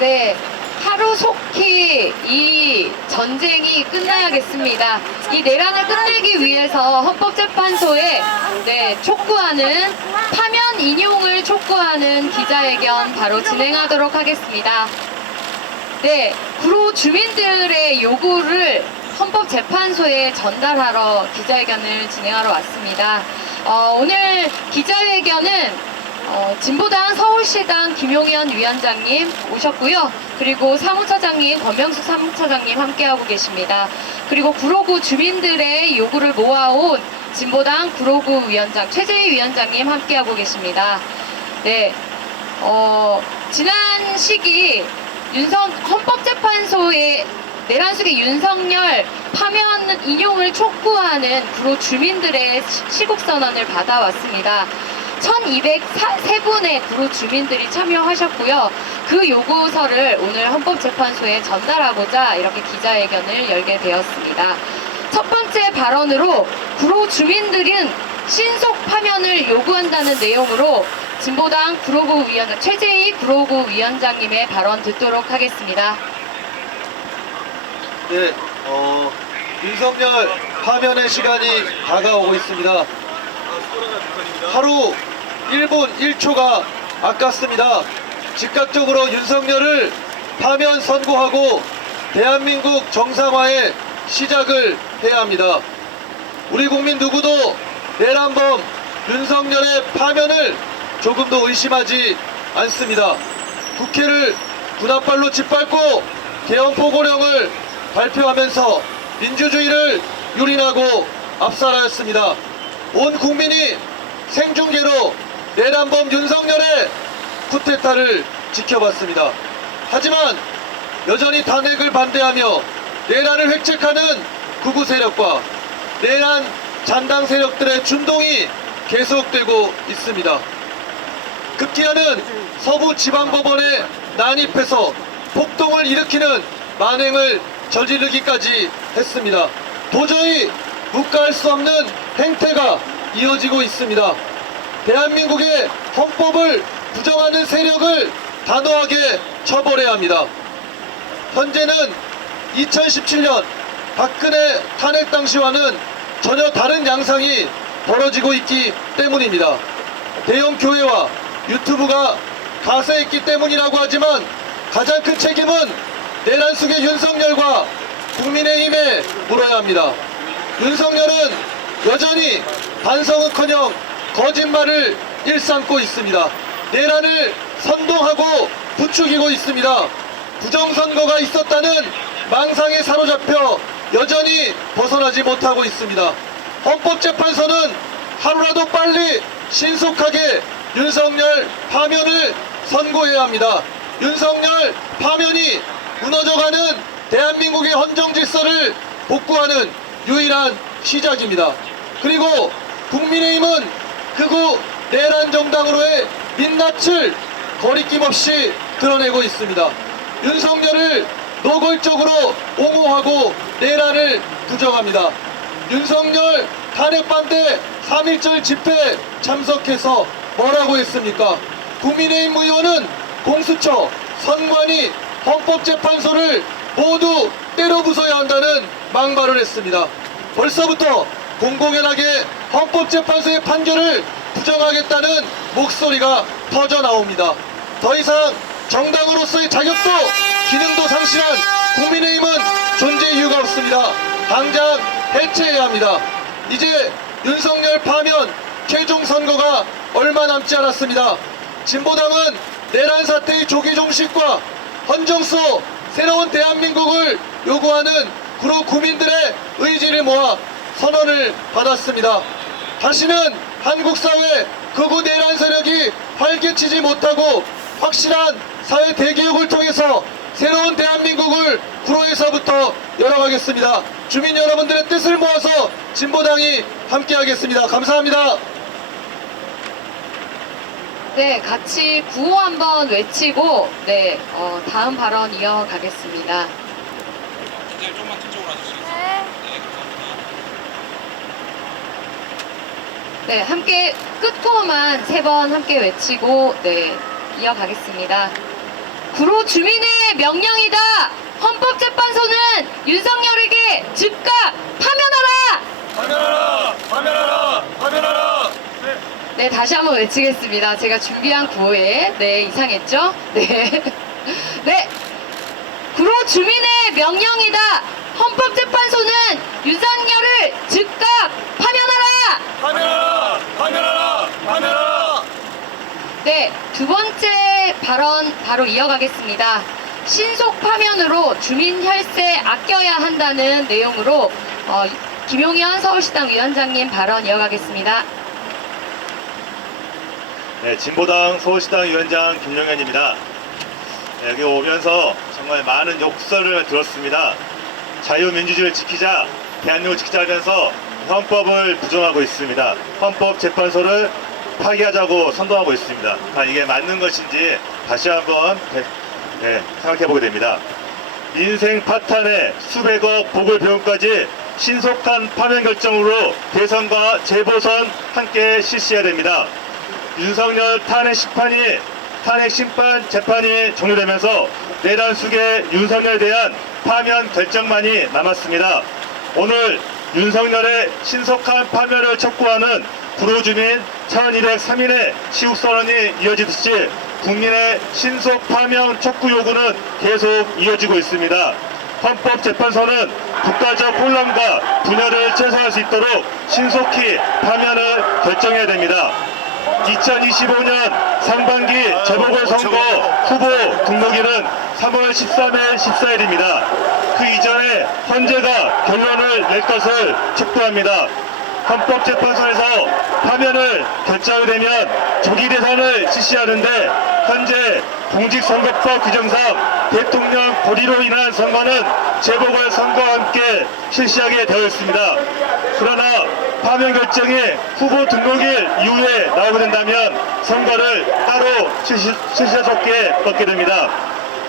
네, 하루속히 이 전쟁이 끝나야겠습니다. 이 내란을 끝내기 위해서 헌법재판소에 촉구하는 파면 인용을 촉구하는 기자회견 바로 진행하도록 하겠습니다. 네, 구로 주민들의 요구를 헌법재판소에 전달하러 기자회견을 진행하러 왔습니다. 오늘 기자회견은 진보당 서울시당 김용현 위원장님 오셨고요. 그리고 사무처장님 권명숙 사무처장님 함께하고 계십니다. 그리고 구로구 주민들의 요구를 모아온 진보당 구로구 위원장 최재희 위원장님 함께하고 계십니다. 네, 지난 시기 헌법재판소의 내란 속의 윤석열 파면 인용을 촉구하는 구로 주민들의 시국선언을 받아왔습니다. 1203분의 구로 주민들이 참여하셨고요. 그 요구서를 오늘 헌법재판소에 전달하고자 이렇게 기자회견을 열게 되었습니다. 첫 번째 발언으로 구로 주민들은 신속 파면을 요구한다는 내용으로 진보당 구로구 위원장 최재희 구로구 위원장님의 발언 듣도록 하겠습니다. 네, 윤석열 파면의 시간이 다가오고 있습니다. 하루 1분 1초가 아깝습니다. 즉각적으로 윤석열을 파면 선고하고 대한민국 정상화의 시작을 해야 합니다. 우리 국민 누구도 내란범 윤석열의 파면을 조금도 의심하지 않습니다. 국회를 군합발로 짓밟고 개헌포고령을 발표하면서 민주주의를 유린하고 압살하였습니다. 온 국민이 생중계로 내란범 윤석열의 쿠데타를 지켜봤습니다. 하지만 여전히 탄핵을 반대하며 내란을 획책하는 극우 세력과 내란 잔당 세력들의 준동이 계속되고 있습니다. 급기야는 서부 지방법원에 난입해서 폭동을 일으키는 만행을 저지르기까지 했습니다. 도저히 묵과할 수 없는 행태가 이어지고 있습니다. 대한민국의 헌법을 부정하는 세력을 단호하게 처벌해야 합니다. 현재는 2017년 박근혜 탄핵 당시와는 전혀 다른 양상이 벌어지고 있기 때문입니다. 대형 교회와 유튜브가 가세했기 때문이라고 하지만 가장 큰 책임은 내란 속의 윤석열과 국민의힘에 물어야 합니다. 윤석열은 여전히 반성은커녕 거짓말을 일삼고 있습니다. 내란을 선동하고 부추기고 있습니다. 부정선거가 있었다는 망상에 사로잡혀 여전히 벗어나지 못하고 있습니다. 헌법재판소는 하루라도 빨리 신속하게 윤석열 파면을 선고해야 합니다. 윤석열 파면이 무너져가는 대한민국의 헌정질서를 복구하는 유일한 시작입니다. 그리고 국민의힘은 극우 내란 정당으로의 민낯을 거리낌 없이 드러내고 있습니다. 윤석열을 노골적으로 옹호하고 내란을 부정합니다. 윤석열 탄핵 반대 3.1절 집회 참석해서 뭐라고 했습니까? 국민의힘 의원은 공수처, 선관위, 헌법재판소를 모두 때려 부숴야 한다는 망발을 했습니다. 벌써부터 공공연하게 헌법재판소의 판결을 부정하겠다는 목소리가 터져 나옵니다. 더 이상 정당으로서의 자격도 기능도 상실한 국민의힘은 존재 이유가 없습니다. 당장 해체해야 합니다. 이제 윤석열 파면 최종 선거가 얼마 남지 않았습니다. 진보당은 내란 사태의 조기 종식과 헌정소 새로운 대한민국을 요구하는 구로 구민들의 의지를 모아 선언을 받았습니다. 다시는 한국 사회 극우 내란 세력이 활개치지 못하고 확실한 사회 대개혁을 통해서 새로운 대한민국을 구로에서부터 열어가겠습니다. 주민 여러분들의 뜻을 모아서 진보당이 함께하겠습니다. 감사합니다. 네, 같이 구호 한번 외치고 다음 발언 이어가겠습니다. 네, 좀만 뒤쪽으로 와주시겠어요? 네, 감사합니다. 네, 함께 끝구호만 3번 함께 외치고 이어가겠습니다. 구로 주민의 명령이다. 헌법재판소는 윤석열에게 즉각 파면하라. 파면하라! 파면하라! 파면하라! 네, 다시 한번 외치겠습니다. 제가 준비한 구호에 이상했죠? 네. 네. 구로 주민의 명령이다. 헌법재판소는 윤석열을 즉각 파면하라. 파면하라! 파면하라! 파면하라! 네, 두 번째 발언 바로 이어가겠습니다. 신속 파면으로 주민 혈세 아껴야 한다는 내용으로 김용현 서울시당 위원장님 발언 이어가겠습니다. 네, 진보당 서울시당 위원장 김용현입니다. 네, 여기 오면서 정말 많은 욕설을 들었습니다. 자유민주주의를 지키자, 대한민국을 지키자 하면서 헌법을 부정하고 있습니다. 헌법재판소를 파기하자고 선동하고 있습니다. 이게 맞는 것인지 다시 한번 생각해보게 됩니다. 민생 파탄에 수백억 보궐병원까지 신속한 파면 결정으로 대선과 재보선 함께 실시해야 됩니다. 윤석열 탄핵 심판 재판이 종료되면서 내란 속에 윤석열에 대한 파면 결정만이 남았습니다. 오늘 윤석열의 신속한 파면을 촉구하는 구로주민 1203인의 시국선언이 이어지듯이 국민의 신속 파면 촉구 요구는 계속 이어지고 있습니다. 헌법재판소는 국가적 혼란과 분열을 최소화할 수 있도록 신속히 파면을 결정해야 됩니다. 2025년 상반기 재보궐선거 후보 등록일은 3월 13일, 14일입니다. 그 이전에 헌재가 결론을 낼 것을 촉구합니다. 헌법재판소에서 파면을 결정하게 되면 조기 대선을 실시하는데 현재 공직선거법 규정상 대통령 고리로 인한 선거는 재보궐선거와 함께 실시하게 되어 있습니다. 그러나 파면 결정이 후보 등록일 이후에 나오게 된다면 선거를 따로 실시할 수밖에 없게 됩니다.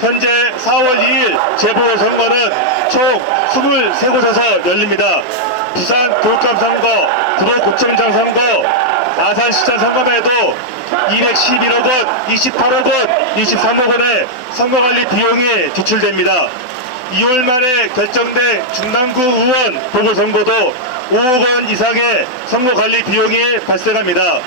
현재 4월 2일 재보궐선거는 총 23곳에서 열립니다. 부산 교육감 선거, 구로구청장 선거, 아산시장 선거만 해도 211억 원, 28억 원, 23억 원의 선거관리 비용이 지출됩니다. 2월 말에 결정된 중남구 의원 보궐선거도 5억 원 이상의 선거관리 비용이 발생합니다.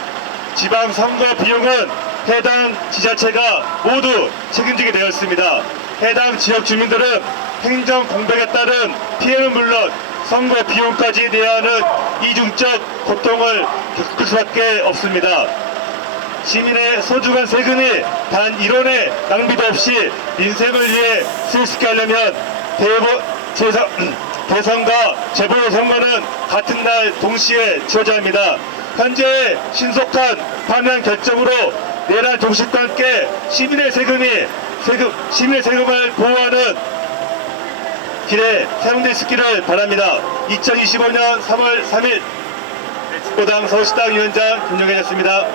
지방선거 비용은 해당 지자체가 모두 책임지게 되어 있습니다. 해당 지역 주민들은 행정 공백에 따른 피해는 물론 선거 비용까지 내야 하는 이중적 고통을 겪을 수밖에 없습니다. 시민의 소중한 세금이 단 1원의 낭비도 없이 민생을 위해 쓸 수 있게 하려면 대선과 재보궐선거는 같은 날 동시에 치러져야 합니다. 현재 신속한 파면 결정으로 내란 종식과 함께 시민의 세금을 보호하는 길에 사용돼 있기를 바랍니다. 2025년 3월 3일 진보당 서울시당 위원장 김용현이었습니다.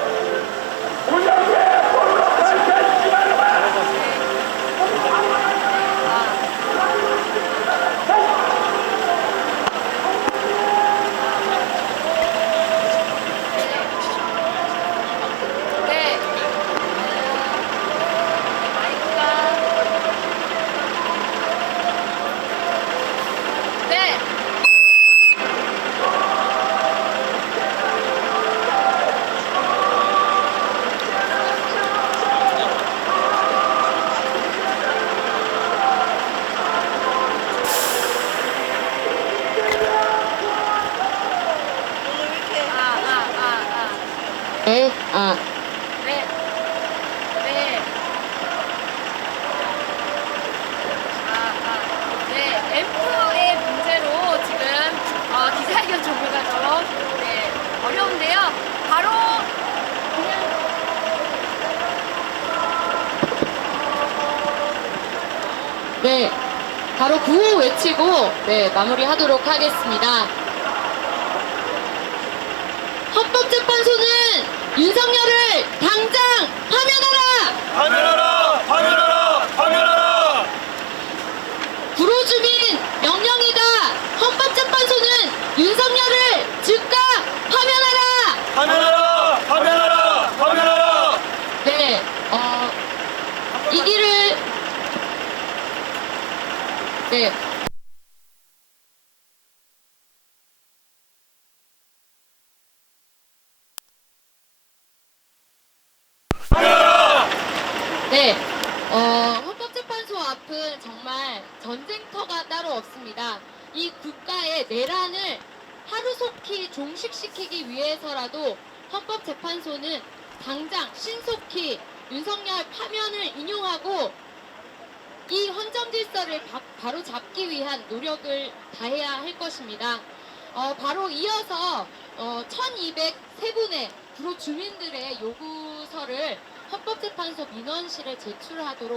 앰프의 문제로 지금 기자회견 종료가 좀 어려운데요. 바로 그냥 바로 구호 외치고 마무리하도록 하겠습니다. 헌법재판소는 윤석열을 당장 파면하라! 파면하라! 파면하라! 파면하라! 구로주민 명령이다! 헌법재판소는 윤석열을 즉각 파면하라! 파면하라! 파면하라! 파면하라! 이 길을 네. 네, 헌법재판소 앞은 정말 전쟁터가 따로 없습니다. 이 국가의 내란을 하루속히 종식시키기 위해서라도 헌법재판소는 당장 신속히 윤석열 파면을 인용하고 이 헌정 질서를 바로 잡기 위한 노력을 다해야 할 것입니다. 바로 이어서 1203분의 구로 주민들의 요구서를 헌법재판소 민원실에 제출하도록